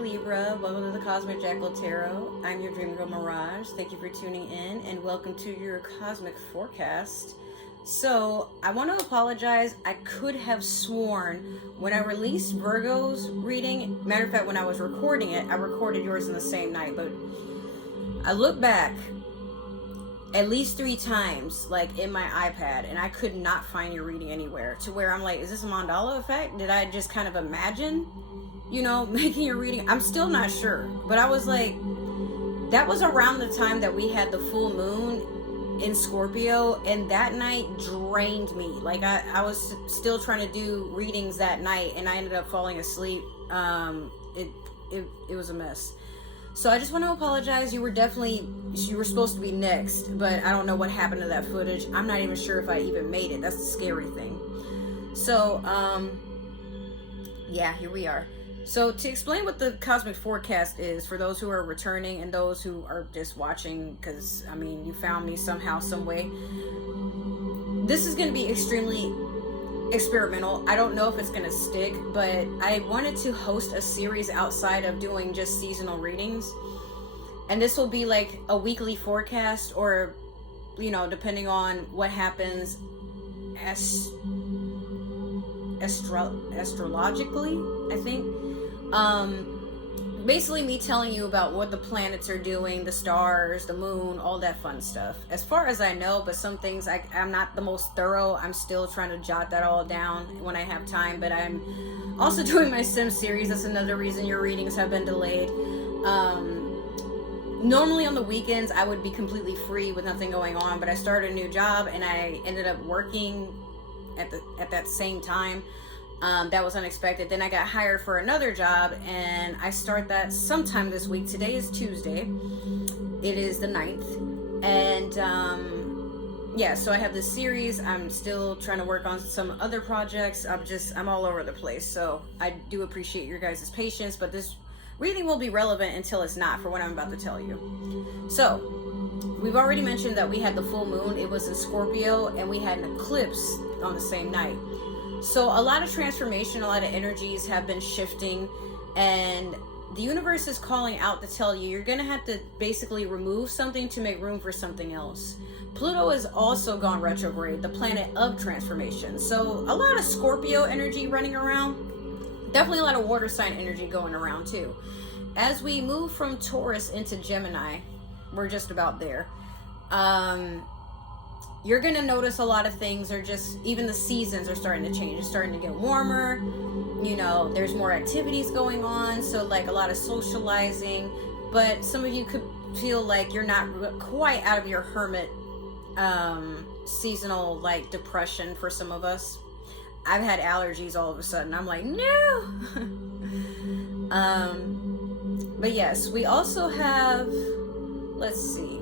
Libra. Welcome to the Cosmic Jackal Tarot. I'm your dream girl, Mirage. Thank you for tuning in and welcome to your cosmic forecast. So, I want to apologize. I could have sworn when I released Virgo's reading, matter of fact, when I was recording it, I recorded yours in the same night, but I look back at least 3 times, like in my iPad, and I could not find your reading anywhere, to where I'm like, is this a Mandala effect? Did I just kind of imagine, making your reading? I'm still not sure, but I was like, that was around the time that we had the full moon in Scorpio, and that night drained me. Like I was still trying to do readings that night, and I ended up falling asleep. It was a mess. So I just want to apologize. You were supposed to be next, but I don't know what happened to that footage. I'm not even sure if I even made it. That's the scary thing. So, yeah, here we are. So to explain what the cosmic forecast is for those who are returning and those who are just watching, because, you found me somehow, some way. This is going to be extremely experimental. I don't know if it's gonna stick, but I wanted to host a series outside of doing just seasonal readings, and this will be like a weekly forecast, or depending on what happens astrologically, I think. Basically me telling you about what the planets are doing, the stars, the moon, all that fun stuff. As far as I know, but some things I'm not the most thorough. I'm still trying to jot that all down when I have time, but I'm also doing my Sim series. That's another reason your readings have been delayed. Normally on the weekends, I would be completely free with nothing going on, but I started a new job and I ended up working at that same time. That was unexpected. Then I got hired for another job, and I start that sometime this week. Today is Tuesday. It is the 9th. And yeah, so I have this series. I'm still trying to work on some other projects. I'm all over the place. So I do appreciate your guys' patience, but this reading will be relevant until it's not, for what I'm about to tell you. So we've already mentioned that we had the full moon. It was in Scorpio, and we had an eclipse on the same night. So a lot of transformation, a lot of energies have been shifting, and the universe is calling out to tell you you're going to have to basically remove something to make room for something else. Pluto has also gone retrograde, the planet of transformation. So a lot of Scorpio energy running around, definitely a lot of water sign energy going around too. As we move from Taurus into Gemini, we're just about there. You're going to notice a lot of things are just, even the seasons are starting to change. It's starting to get warmer. There's more activities going on. So like a lot of socializing, but some of you could feel like you're not quite out of your hermit, seasonal like depression for some of us. I've had allergies all of a sudden. I'm like, no. But yes, we also have, let's see.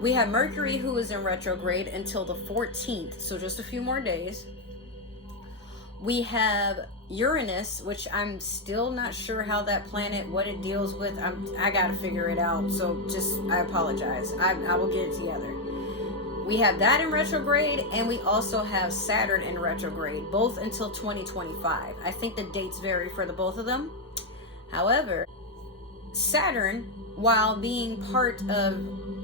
We have Mercury, who is in retrograde until the 14th, so just a few more days. We have Uranus, which I'm still not sure how that planet, what it deals with. I gotta figure it out, so I apologize. I will get it together. We have that in retrograde, and we also have Saturn in retrograde, both until 2025. I think the dates vary for the both of them. However, Saturn, while being part of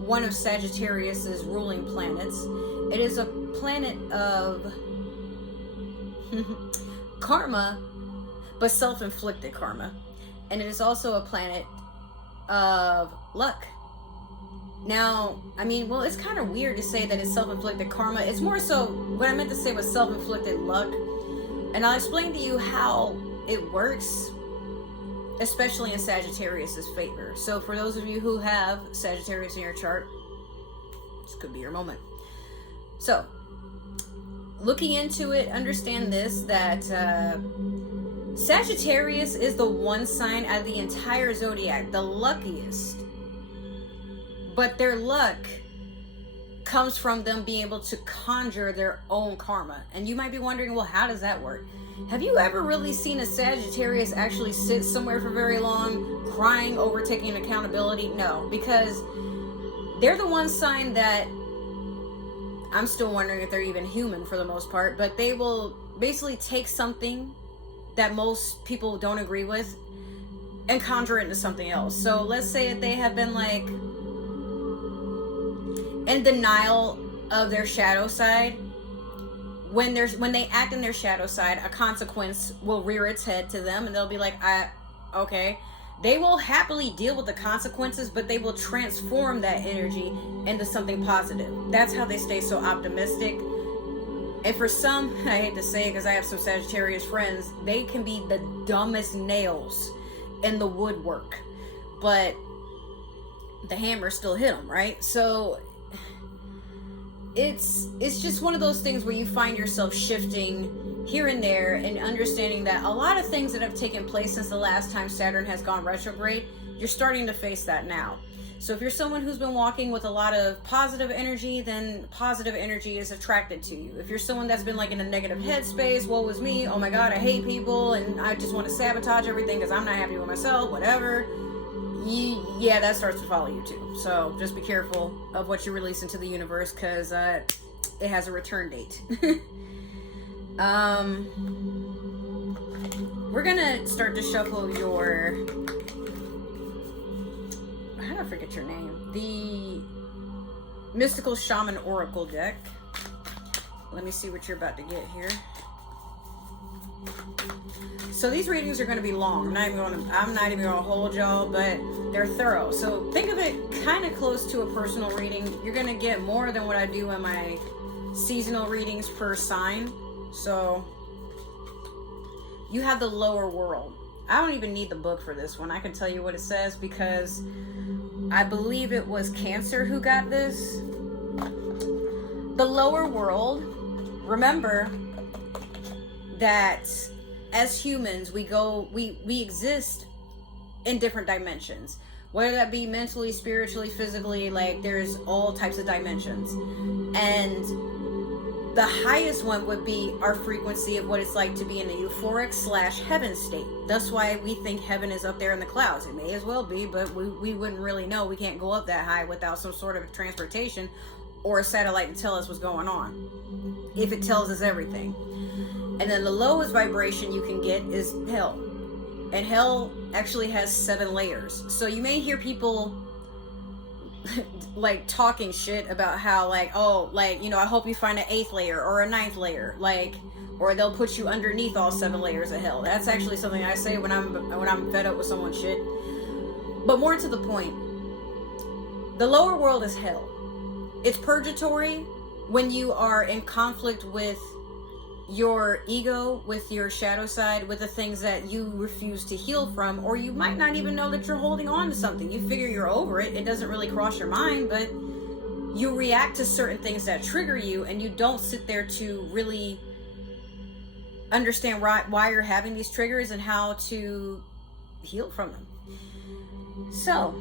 one of Sagittarius's ruling planets, it is a planet of karma, but self-inflicted karma. And it is also a planet of luck. Now, it's kind of weird to say that it's self-inflicted karma. It's more so, what I meant to say was self-inflicted luck. And I'll explain to you how it works, especially in Sagittarius's favor. So for those of you who have Sagittarius in your chart, this could be your moment. So, looking into it, understand this, that Sagittarius is the one sign out of the entire zodiac, the luckiest. But their luck comes from them being able to conjure their own karma. And you might be wondering, well, how does that work? Have you ever really seen a Sagittarius actually sit somewhere for very long, crying over taking accountability? No, because they're the one sign that I'm still wondering if they're even human for the most part, but they will basically take something that most people don't agree with, and conjure it into something else. So let's say that they have been like in denial of their shadow side. When they act in their shadow side, a consequence will rear its head to them, and they'll be like, okay. They will happily deal with the consequences, but they will transform that energy into something positive. That's how they stay so optimistic. And for some, I hate to say it because I have some Sagittarius friends, they can be the dumbest nails in the woodwork, but the hammer still hit them, right? So it's just one of those things where you find yourself shifting here and there and understanding that a lot of things that have taken place since the last time Saturn has gone retrograde, you're starting to face that now. So if you're someone who's been walking with a lot of positive energy, then positive energy is attracted to you. If you're someone that's been like in a negative headspace, woe is me, oh my god, I hate people and I just want to sabotage everything because I'm not happy with myself, whatever, yeah, that starts to follow you too. So just be careful of what you release into the universe, because it has a return date. We're gonna start to shuffle your, how do I forget your name? The Mystical Shaman Oracle deck. Let me see what you're about to get here. So these readings are going to be long. I'm not even going to hold y'all, but they're thorough. So think of it kind of close to a personal reading. You're going to get more than what I do in my seasonal readings per sign. So you have the lower world. I don't even need the book for this one. I can tell you what it says because I believe it was Cancer who got this. The lower world, remember that as humans, we exist in different dimensions, whether that be mentally, spiritually, physically, like there's all types of dimensions. And the highest one would be our frequency of what it's like to be in a euphoric / heaven state. That's why we think heaven is up there in the clouds. It may as well be, but we wouldn't really know. We can't go up that high without some sort of transportation or a satellite to tell us what's going on, if it tells us everything. And then the lowest vibration you can get is hell. And hell actually has 7 layers. So you may hear people like talking shit about how like, oh, like, you know, I hope you find an 8th layer or a 9th layer, like, or they'll put you underneath all 7 layers of hell. That's actually something I say when I'm fed up with someone's shit. But more to the point, the lower world is hell. It's purgatory when you are in conflict with your ego, with your shadow side, with the things that you refuse to heal from, or you might not even know that you're holding on to something. You figure you're over it. It doesn't really cross your mind, but you react to certain things that trigger you, and you don't sit there to really understand why you're having these triggers and how to heal from them. So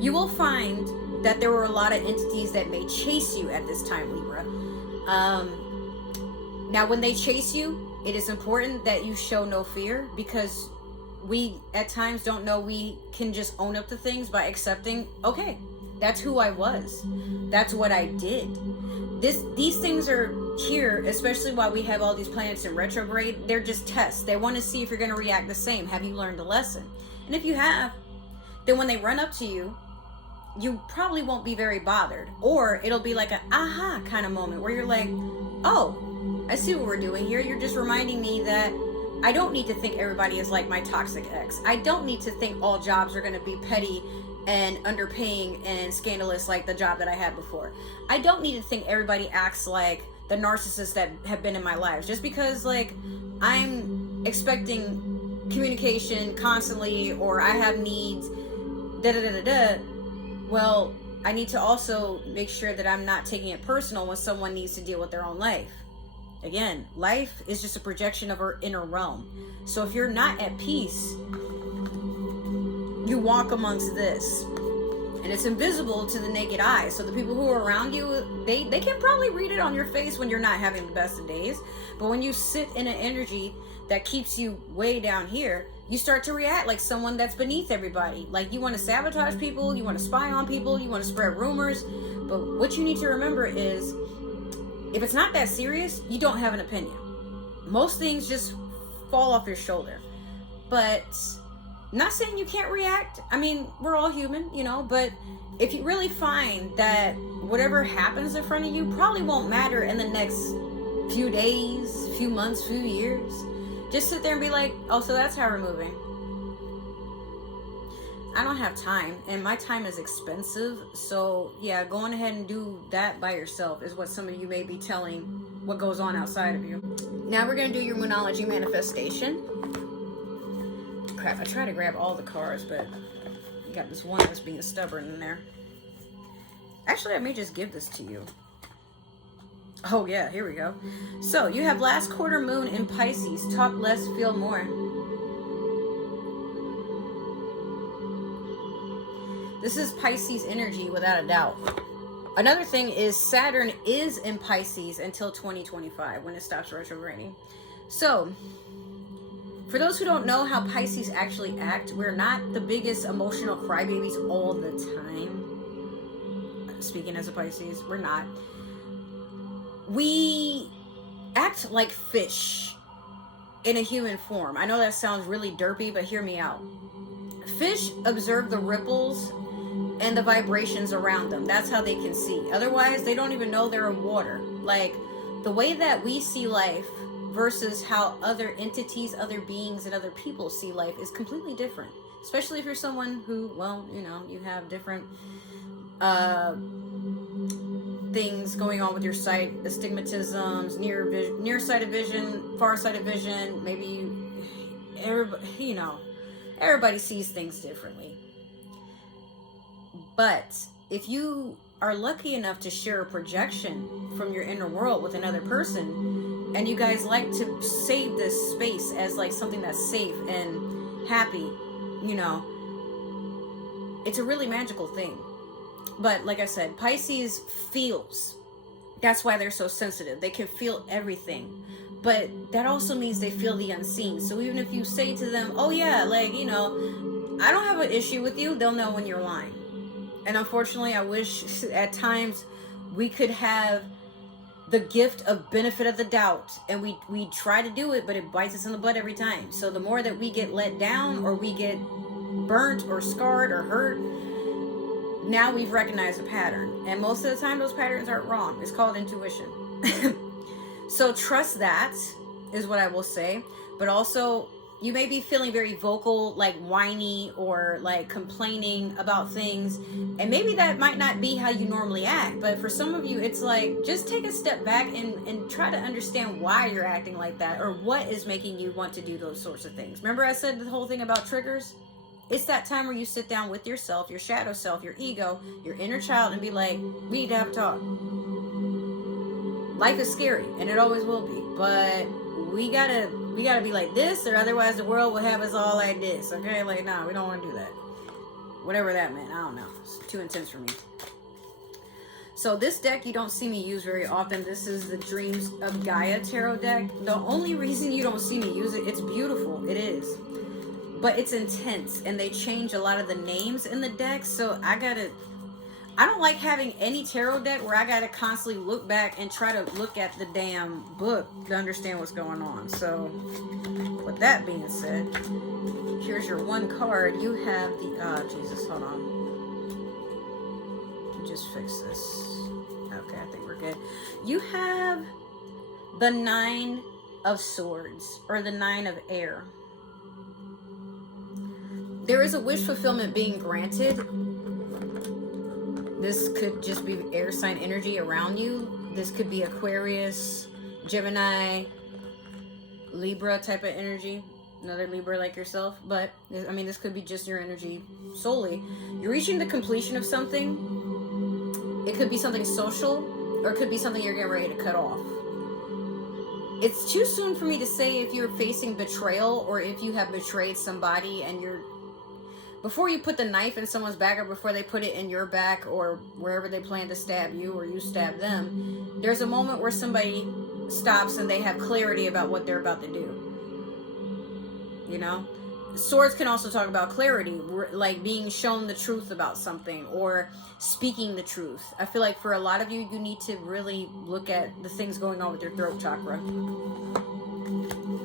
you will find that there were a lot of entities that may chase you at this time, Libra. Now, when they chase you, it is important that you show no fear, because we at times don't know we can just own up to things by accepting, okay, that's who I was. That's what I did. These things are here, especially while we have all these planets in retrograde. They're just tests. They want to see if you're going to react the same. Have you learned a lesson? And if you have, then when they run up to you, you probably won't be very bothered. Or it'll be like an aha kind of moment where you're like, oh, I see what we're doing here. You're just reminding me that I don't need to think everybody is like my toxic ex. I don't need to think all jobs are going to be petty and underpaying and scandalous like the job that I had before. I don't need to think everybody acts like the narcissists that have been in my life. Just because like I'm expecting communication constantly, or I have needs, well, I need to also make sure that I'm not taking it personal when someone needs to deal with their own life. Again, life is just a projection of our inner realm. So if you're not at peace, you walk amongst this. And it's invisible to the naked eye. So the people who are around you, they can probably read it on your face when you're not having the best of days. But when you sit in an energy that keeps you way down here, you start to react like someone that's beneath everybody. Like you want to sabotage people, you want to spy on people, you want to spread rumors. But what you need to remember is, if it's not that serious, you don't have an opinion. Most things just fall off your shoulder. but not saying you can't react. I mean, we're all human, you know, but if you really find that whatever happens in front of you probably won't matter in the next few days, few months, few years, just sit there and be like, oh, so that's how we're moving. I don't have time, and my time is expensive. So yeah, going ahead and do that by yourself is what some of you may be telling what goes on outside of you. Now we're going to do your Moonology manifestation. Crap, I try to grab all the cards, but you got this one that's being stubborn in there. Actually, I may just give this to you. Oh yeah, here we go. So you have last quarter moon in Pisces. Talk less, feel more. This is Pisces energy without a doubt. Another thing is Saturn is in Pisces until 2025 when it stops retrograding. So for those who don't know how Pisces actually act, we're not the biggest emotional crybabies all the time. Speaking as a Pisces, we're not. We act like fish in a human form. I know that sounds really derpy, but hear me out. Fish observe the ripples and the vibrations around them. That's how they can see. Otherwise, they don't even know they're in water. Like, the way that we see life versus how other entities, other beings, and other people see life is completely different. Especially if you're someone who, well, you know, you have different things going on with your sight, astigmatisms, nearsighted vision, farsighted vision. Maybe everybody sees things differently. But if you are lucky enough to share a projection from your inner world with another person, and you guys like to save this space as like something that's safe and happy, you know, it's a really magical thing. But like I said, Pisces feels. That's why they're so sensitive. They can feel everything. But that also means they feel the unseen. So even if you say to them, oh yeah, like, you know, I don't have an issue with you, they'll know when you're lying. And unfortunately, I wish at times we could have the gift of benefit of the doubt. And we try to do it, but it bites us in the butt every time. So the more that we get let down, or we get burnt or scarred or hurt, now we've recognized a pattern. And most of the time, those patterns aren't wrong. It's called intuition. So trust that, is what I will say. But also, you may be feeling very vocal, like whiny or like complaining about things. And maybe that might not be how you normally act. But for some of you, it's like, just take a step back and try to understand why you're acting like that, or what is making you want to do those sorts of things. Remember I said the whole thing about triggers? It's that time where you sit down with yourself, your shadow self, your ego, your inner child, and be like, we need to have a talk. Life is scary, and it always will be. But we gotta be like this, or otherwise the world will have us all like this. Okay, like, nah, we don't want to do that. Whatever that meant, I don't know. It's too intense for me. So this deck you don't see me use very often. This is the Dreams of Gaia Tarot deck. The only reason you don't see me use it, it's beautiful. It is. But it's intense, and they change a lot of the names in the deck. So I don't like having any tarot deck where I gotta constantly look back and try to look at the damn book to understand what's going on. So with that being said, here's your one card. You have the, Jesus, hold on. Just fix this. Okay, I think we're good. You have the Nine of Swords, or the Nine of Air. There is a wish fulfillment being granted. This could just be air sign energy around you. This could be Aquarius, Gemini, Libra type of energy. Another Libra like yourself. But, I mean, this could be just your energy solely. You're reaching the completion of something. It could be something social, or it could be something you're getting ready to cut off. It's too soon for me to say if you're facing betrayal, or if you have betrayed somebody and you're... Before you put the knife in someone's back, or before they put it in your back, or wherever they plan to stab you, or you stab them, there's a moment where somebody stops and they have clarity about what they're about to do. You know? Swords can also talk about clarity, like being shown the truth about something, or speaking the truth. I feel like for a lot of you, you need to really look at the things going on with your throat chakra.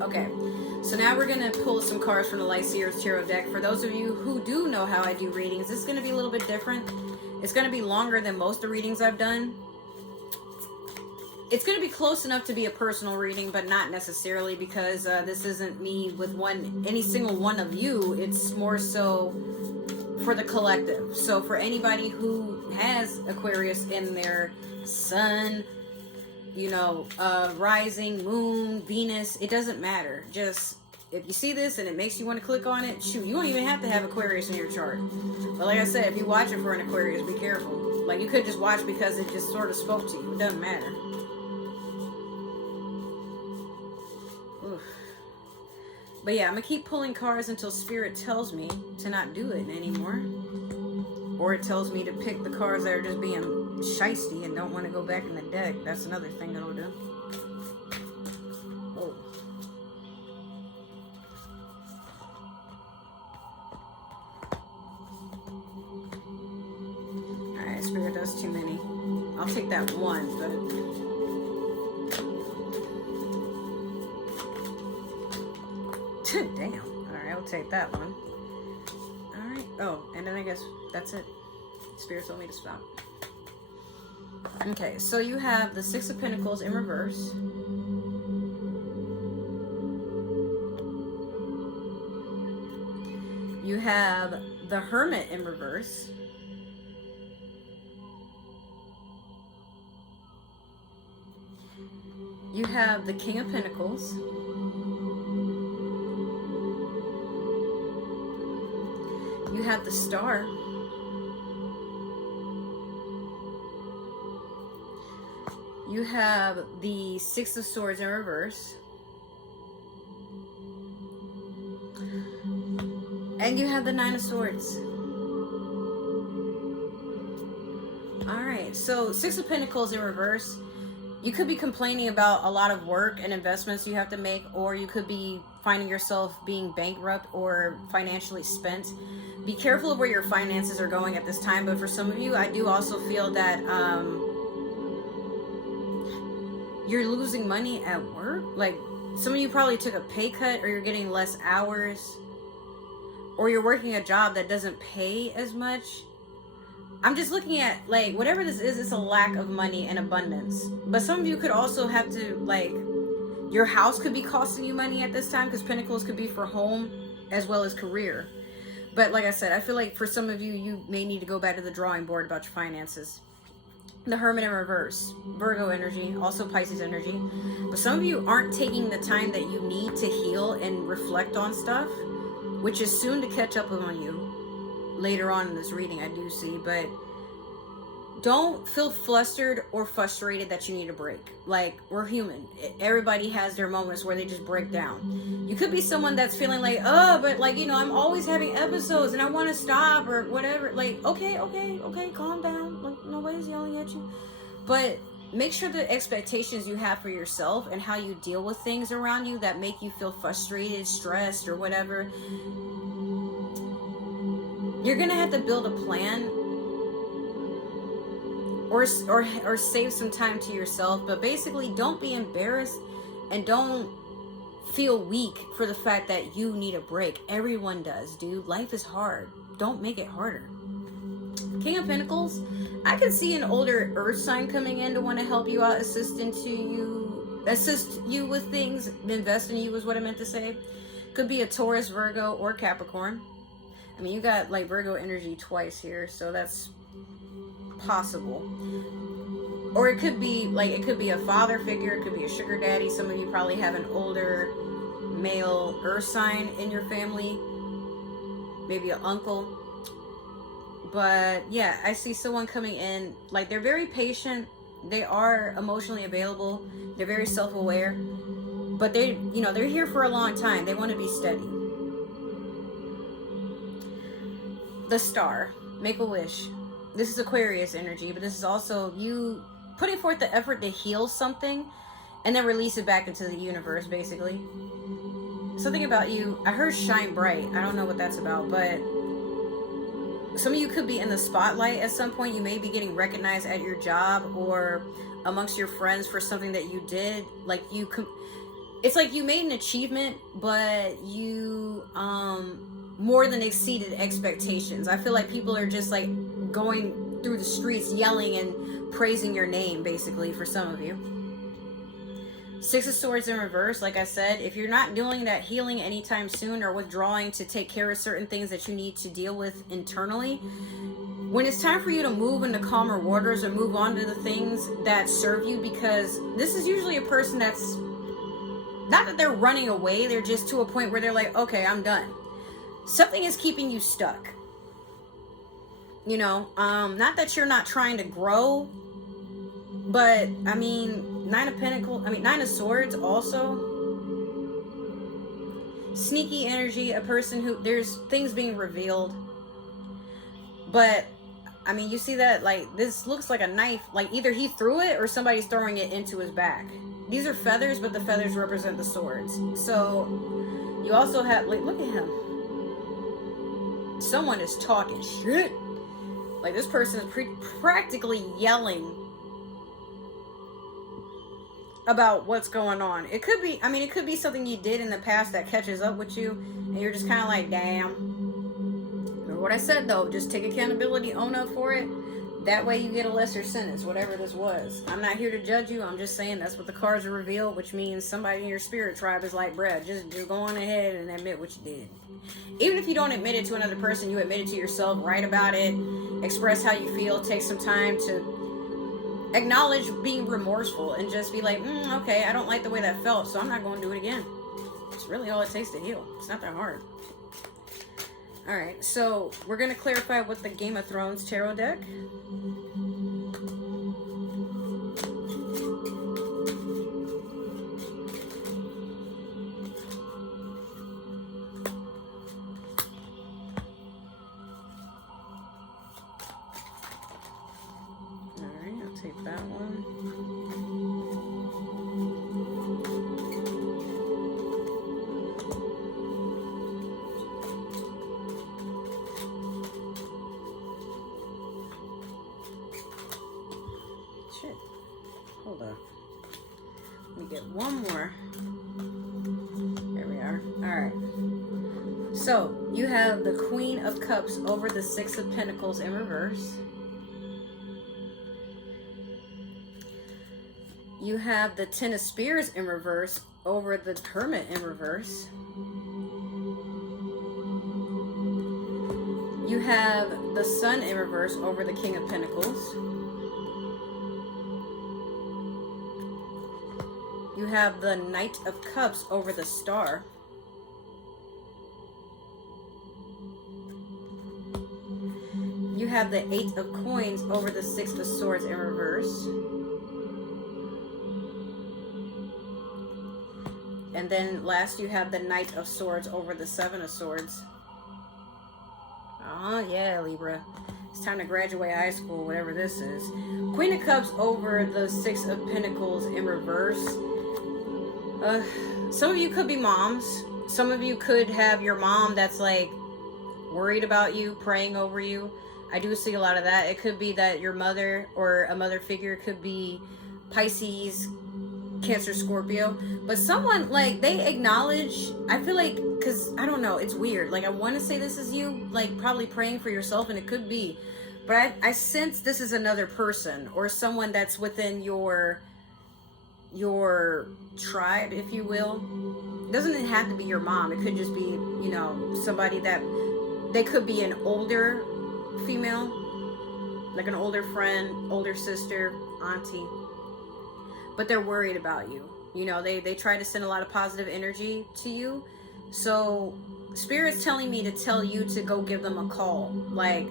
Okay. So now we're going to pull some cards from the Light Seers Tarot deck. For those of you who do know how I do readings, this is going to be a little bit different. It's going to be longer than most of the readings I've done. It's going to be close enough to be a personal reading, but not necessarily, because this isn't me with any single one of you. It's more so for the collective. So for anybody who has Aquarius in their sun, you know, rising, moon, Venus, it doesn't matter. Just, if you see this and it makes you want to click on it, shoot, you don't even have to have Aquarius in your chart. But like I said, if you watch it for an Aquarius, be careful. Like, you could just watch because it just sort of spoke to you. It doesn't matter. Oof. But yeah, I'm going to keep pulling cards until Spirit tells me to not do it anymore. Or it tells me to pick the cards that are just being shiesty and don't want to go back in the deck. That's another thing that I'll do. Oh. Alright, Spirit, that's too many. I'll take that one, but... Damn. Alright, I'll take that one. Alright. Oh, and then I guess that's it. Spirit told me to stop. Okay, so you have the Six of Pentacles in reverse. You have the Hermit in reverse. You have the King of Pentacles. You have the Star. You have the Six of Swords in reverse. And you have the Nine of Swords. Alright, so Six of Pentacles in reverse. You could be complaining about a lot of work and investments you have to make, or you could be finding yourself being bankrupt or financially spent. Be careful of where your finances are going at this time, but for some of you, I do also feel that you're losing money at work. Like, some of you probably took a pay cut, or you're getting less hours, or you're working a job that doesn't pay as much. I'm just looking at, like, whatever this is, it's a lack of money and abundance. But some of you could also have to, like, your house could be costing you money at this time, because Pentacles could be for home as well as career. But like I said, I feel like for some of you, you may need to go back to the drawing board about your finances. The Hermit in reverse, Virgo energy, also Pisces energy. But some of you aren't taking the time that you need to heal and reflect on stuff, which is soon to catch up on you later on in this reading, I do see. But don't feel flustered or frustrated that you need a break. Like, we're human. Everybody has their moments where they just break down. You could be someone that's feeling like, oh, but like, you know, I'm always having episodes and I want to stop or whatever. Like, okay, calm down. Like, nobody's yelling at you. But make sure the expectations you have for yourself and how you deal with things around you that make you feel frustrated, stressed, or whatever. You're going to have to build a plan or save some time to yourself. But basically, don't be embarrassed and don't feel weak for the fact that you need a break. Everyone does, dude. Life is hard. Don't make it harder. King of Pentacles, I can see an older earth sign coming in to want to help you out, assist you with things, invest in you is what I meant to say. Could be a Taurus, Virgo, or Capricorn. I mean, you got like Virgo energy twice here, so that's possible. Or it could be like, it could be a father figure, it could be a sugar daddy. Some of you probably have an older male earth sign in your family, maybe an uncle. But yeah, I see someone coming in, like, they're very patient, they are emotionally available, they're very self-aware, but they, you know, they're here for a long time. They want to be steady. The Star, make a wish. This is Aquarius energy, but this is also you putting forth the effort to heal something and then release it back into the universe, basically. Something about you, I heard shine bright. I don't know what that's about, but some of you could be in the spotlight at some point. You may be getting recognized at your job or amongst your friends for something that you did. Like, it's like you made an achievement, but you more than exceeded expectations. I feel like people are just like going through the streets yelling and praising your name, basically, for some of you. Six of Swords in reverse, like I said, if you're not doing that healing anytime soon or withdrawing to take care of certain things that you need to deal with internally, when it's time for you to move into calmer waters or move on to the things that serve you, because this is usually a person that's, not that they're running away, they're just to a point where they're like, okay, I'm done. Something is keeping you stuck. You know, not that you're not trying to grow, but, I mean, Nine of Swords also. Sneaky energy, a person who, there's things being revealed. But, I mean, you see that, like, this looks like a knife. Like, either he threw it or somebody's throwing it into his back. These are feathers, but the feathers represent the swords. So, you also have, like, look at him. Someone is talking shit. Like, this person is practically yelling about what's going on. It could be, I mean, it could be something you did in the past that catches up with you, and you're just kind of like, damn. Remember what I said, though, just take accountability, own up for it. That way you get a lesser sentence, whatever this was. I'm not here to judge you. I'm just saying that's what the cards are revealed, which means somebody in your spirit tribe is like, bruh, just go on ahead and admit what you did. Even if you don't admit it to another person, you admit it to yourself, write about it, express how you feel, take some time to acknowledge being remorseful and just be like, okay, I don't like the way that felt, so I'm not going to do it again. It's really all it takes to heal. It's not that hard. Alright, so we're going to clarify with the Game of Thrones tarot deck. Take that one. Shit. Hold up. Let me get one more. There we are. Alright. So, you have the Queen of Cups over the Six of Pentacles in reverse. You have the Ten of Spears in reverse over the Hermit in reverse. You have the Sun in reverse over the King of Pentacles. You have the Knight of Cups over the Star. You have the Eight of Coins over the Six of Swords in reverse. And then last you have the Knight of Swords over the Seven of Swords. Oh yeah, Libra. It's time to graduate high school, whatever this is. Queen of Cups over the Six of Pentacles in reverse. Some of you could be moms. Some of you could have your mom that's like worried about you, praying over you. I do see a lot of that. It could be that your mother or a mother figure could be Pisces, Cancer, Scorpio, but someone like they acknowledge, I feel like, because I don't know, it's weird, like I want to say this is you, like probably praying for yourself, and it could be, but I sense this is another person or someone that's within your tribe, if you will. It doesn't have to be your mom. It could just be, you know, somebody that they could be an older female, like an older friend, older sister, auntie. But they're worried about you. You know, they try to send a lot of positive energy to you. So Spirit's telling me to tell you to go give them a call. Like,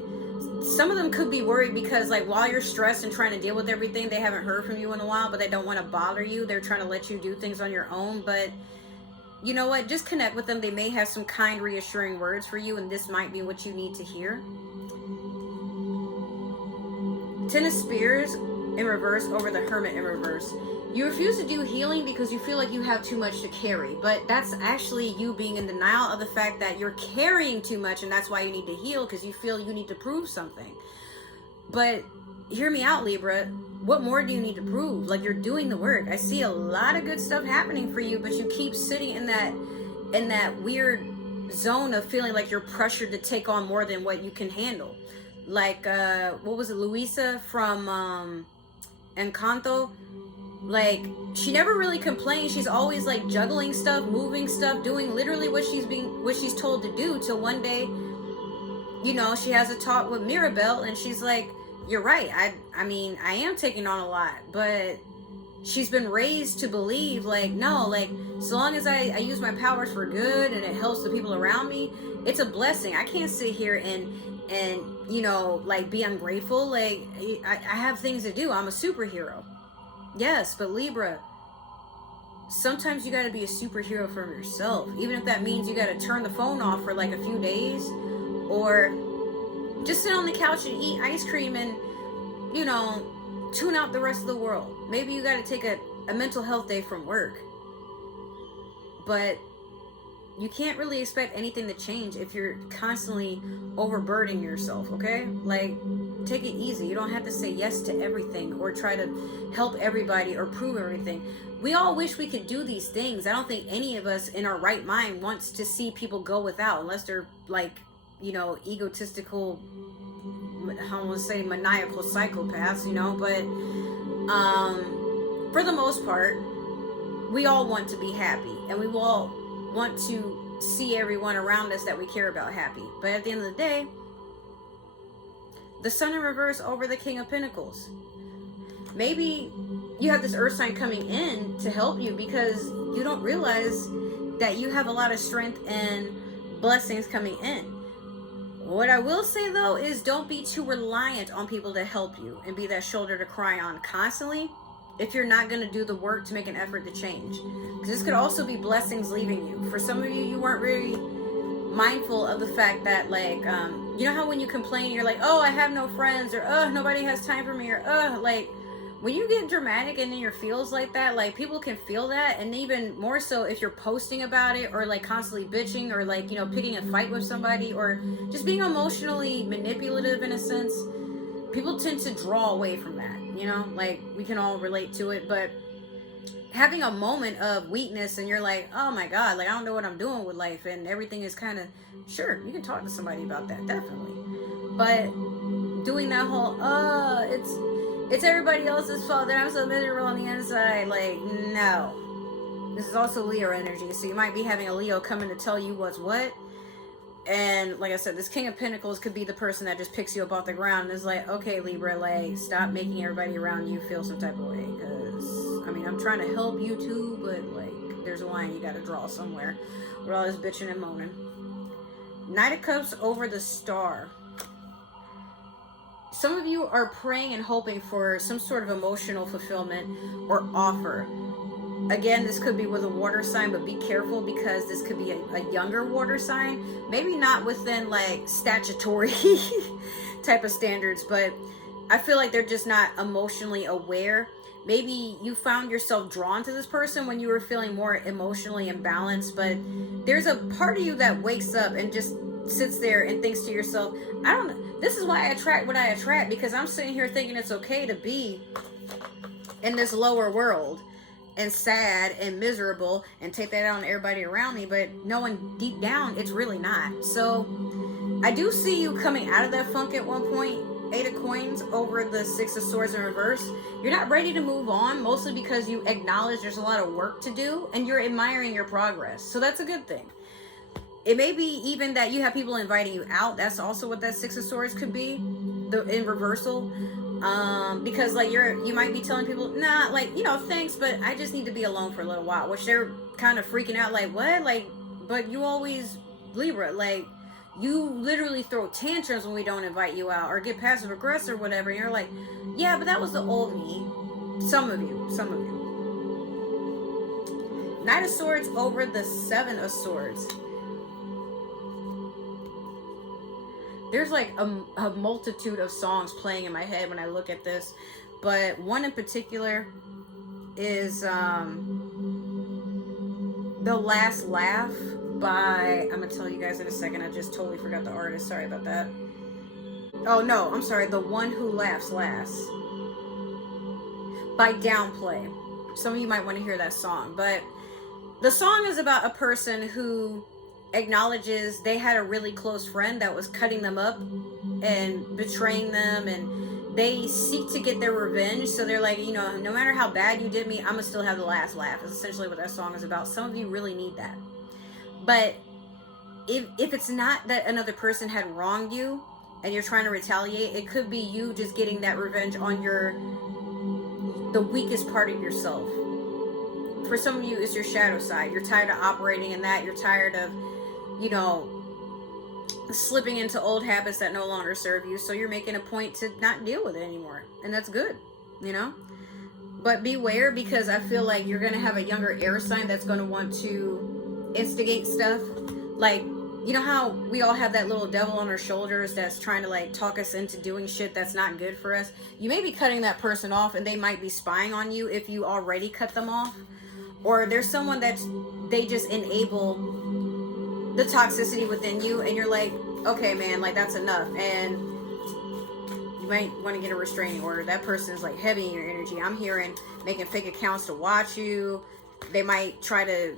some of them could be worried because, like, while you're stressed and trying to deal with everything, they haven't heard from you in a while, but they don't want to bother you. They're trying to let you do things on your own. But you know what? Just connect with them. They may have some kind, reassuring words for you, and this might be what you need to hear. Ten of Spears in reverse over the Hermit in reverse. You refuse to do healing because you feel like you have too much to carry, but that's actually you being in denial of the fact that you're carrying too much, and that's why you need to heal, because you feel you need to prove something. But hear me out, Libra. What more do you need to prove? Like, you're doing the work. I see a lot of good stuff happening for you, but you keep sitting in that weird zone of feeling like you're pressured to take on more than what you can handle. Like, what was it, Luisa from Encanto? Like, she never really complains. She's always like juggling stuff, moving stuff, doing literally what she's told to do, till one day, you know, she has a talk with Mirabelle and she's like, you're right, I mean, I am taking on a lot, but she's been raised to believe, like, no, like, so long as I use my powers for good and it helps the people around me, it's a blessing. I can't sit here and you know, like, be ungrateful. Like, I have things to do. I'm a superhero. Yes, but Libra, sometimes you got to be a superhero for yourself, even if that means you got to turn the phone off for like a few days, or just sit on the couch and eat ice cream and, you know, tune out the rest of the world. Maybe you got to take a mental health day from work, but you can't really expect anything to change if you're constantly overburdening yourself, okay? Like, take it easy. You don't have to say yes to everything or try to help everybody or prove everything. We all wish we could do these things. I don't think any of us in our right mind wants to see people go without, unless they're like, you know, egotistical, I don't want to say maniacal psychopaths, you know, but for the most part, we all want to be happy, and we all want to see everyone around us that we care about happy. But at the end of the day, the Sun in reverse over the King of Pentacles. Maybe you have this earth sign coming in to help you because you don't realize that you have a lot of strength and blessings coming in. What I will say though is, don't be too reliant on people to help you and be that shoulder to cry on constantly if you're not going to do the work to make an effort to change. Because this could also be blessings leaving you. For some of you, you weren't really mindful of the fact that, like, you know how when you complain, you're like, oh, I have no friends, or nobody has time for me, or like, when you get dramatic and in your feels like that, like, people can feel that. And even more so if you're posting about it, or like constantly bitching, or like, you know, picking a fight with somebody, or just being emotionally manipulative in a sense. People tend to draw away from that, you know, like, we can all relate to it. But having a moment of weakness and you're like, oh my God, like, I don't know what I'm doing with life, and everything is kind of, sure, you can talk to somebody about that, definitely. But doing that whole, it's everybody else's fault that I'm so miserable on the inside, like, no. This is also Leo energy, so you might be having a Leo coming to tell you what's what. And like I said, this King of Pentacles could be the person that just picks you up off the ground and is like, okay, Libra, like, stop making everybody around you feel some type of way. Because, I mean, I'm trying to help you too, but, like, there's a line you got to draw somewhere. We're all just bitching and moaning. Knight of Cups over the Star. Some of you are praying and hoping for some sort of emotional fulfillment or offer. Again, this could be with a water sign, but be careful because this could be a younger water sign. Maybe not within like statutory type of standards, but I feel like they're just not emotionally aware. Maybe you found yourself drawn to this person when you were feeling more emotionally imbalanced, but there's a part of you that wakes up and just sits there and thinks to yourself, I don't know, this is why I attract what I attract, because I'm sitting here thinking it's okay to be in this lower world and sad and miserable and take that out on everybody around me, but knowing deep down it's really not. So I do see you coming out of that funk at one point. 8 of Coins over the 6 of Swords in reverse. You're not ready to move on, mostly because you acknowledge there's a lot of work to do and you're admiring your progress. So that's a good thing. It may be even that you have people inviting you out. That's also what that 6 of Swords could be, in reversal. Because like you might be telling people, nah, like, you know, thanks, but I just need to be alone for a little while, which they're kind of freaking out, like, what? Like, but you always, Libra, like, you literally throw tantrums when we don't invite you out or get passive aggressive or whatever. And you're like, yeah, but that was the old me. Some of you. Knight of Swords over the 7 of Swords. There's like a multitude of songs playing in my head when I look at this, but one in particular is The Last Laugh by, I'm gonna tell you guys in a second, I just totally forgot the artist, sorry about that. Oh no, I'm sorry. The One Who Laughs Last by Downplay. Some of you might want to hear that song, but the song is about a person who acknowledges they had a really close friend that was cutting them up and betraying them, and they seek to get their revenge. So they're like, you know, no matter how bad you did me, I'm gonna still have the last laugh. Is essentially what that song is about. Some of you really need that. But if it's not that another person had wronged you and you're trying to retaliate, it could be you just getting that revenge on the weakest part of yourself. For some of you, it's your shadow side. You're tired of operating in that. You're tired of, you know, slipping into old habits that no longer serve you. So you're making a point to not deal with it anymore. And that's good, you know? But beware, because I feel like you're going to have a younger air sign that's going to want to instigate stuff. Like, you know how we all have that little devil on our shoulders that's trying to like talk us into doing shit that's not good for us? You may be cutting that person off, and they might be spying on you if you already cut them off. Or there's someone that they just enable the toxicity within you, and you're like, okay, man, like that's enough. And you might want to get a restraining order. That person's like heavy in your energy. I'm hearing making fake accounts to watch you. They might try to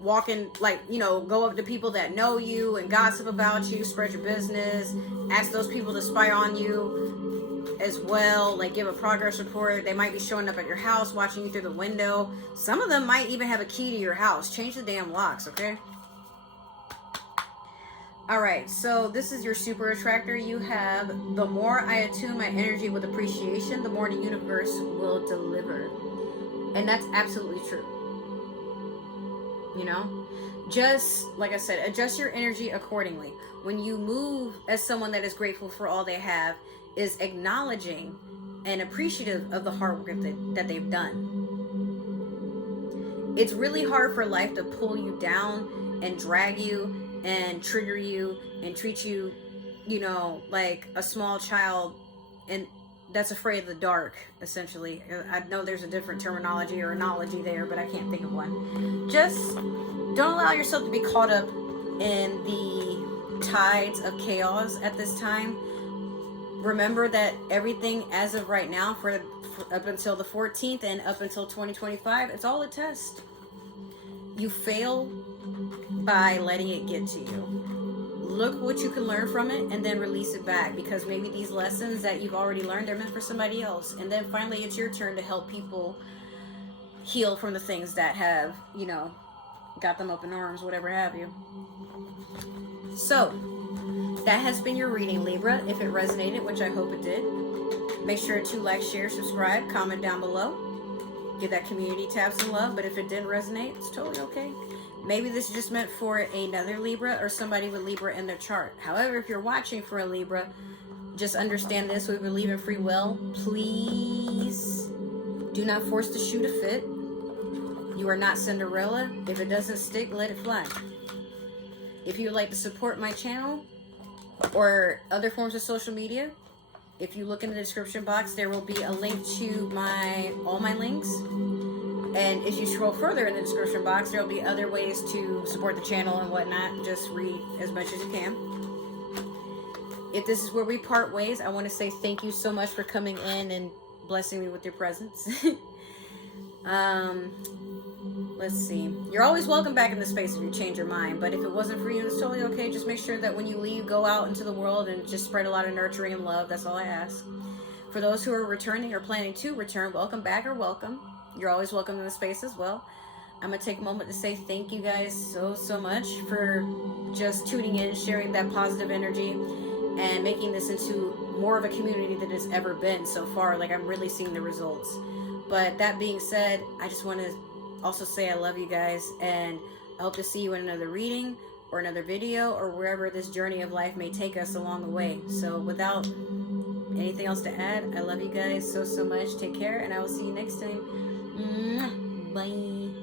walk in, like, you know, go up to people that know you and gossip about you, spread your business, ask those people to spy on you as well, like give a progress report. They might be showing up at your house, watching you through the window. Some of them might even have a key to your house. Change the damn locks, okay? All right, so this is your super attractor. You have, the more I attune my energy with appreciation, the more the universe will deliver. And that's absolutely true. You know, just like I said, adjust your energy accordingly. When you move as someone that is grateful for all they have, is acknowledging and appreciative of the hard work that they've done. It's really hard for life to pull you down and drag you and trigger you and treat you, you know, like a small child and that's afraid of the dark, essentially. I know there's a different terminology or analogy there, but I can't think of one. Just don't allow yourself to be caught up in the tides of chaos at this time. Remember that everything as of right now, for up until the 14th and up until 2025, it's all a test. You fail by letting it get to you. Look what you can learn from it and then release it back, because maybe these lessons that you've already learned are meant for somebody else. And then finally it's your turn to help people heal from the things that have, you know, got them up in arms, whatever have you. So that has been your reading, Libra. If it resonated, which I hope it did, make sure to like, share, subscribe, comment down below. Give that community tab some love. But if it didn't resonate, it's totally okay. Maybe this is just meant for another Libra or somebody with Libra in their chart. However, if you're watching for a Libra, just understand this. We believe in free will. Please do not force the shoe to fit. You are not Cinderella. If it doesn't stick, let it fly. If you would like to support my channel or other forms of social media, if you look in the description box, there will be a link to all my links. And if you scroll further in the description box, there will be other ways to support the channel and whatnot. Just read as much as you can. If this is where we part ways, I want to say thank you so much for coming in and blessing me with your presence. Let's see. You're always welcome back in the space if you change your mind. But if it wasn't for you, it's totally okay. Just make sure that when you leave, go out into the world and just spread a lot of nurturing and love. That's all I ask. For those who are returning or planning to return, welcome back or welcome. You're always welcome in the space as well. I'm going to take a moment to say thank you guys so much for just tuning in, sharing that positive energy, and making this into more of a community than it's ever been so far. Like, I'm really seeing the results. But that being said, I just want to also say I love you guys, and I hope to see you in another reading or another video or wherever this journey of life may take us along the way. So without anything else to add, I love you guys so much. Take care, and I will see you next time. Bye.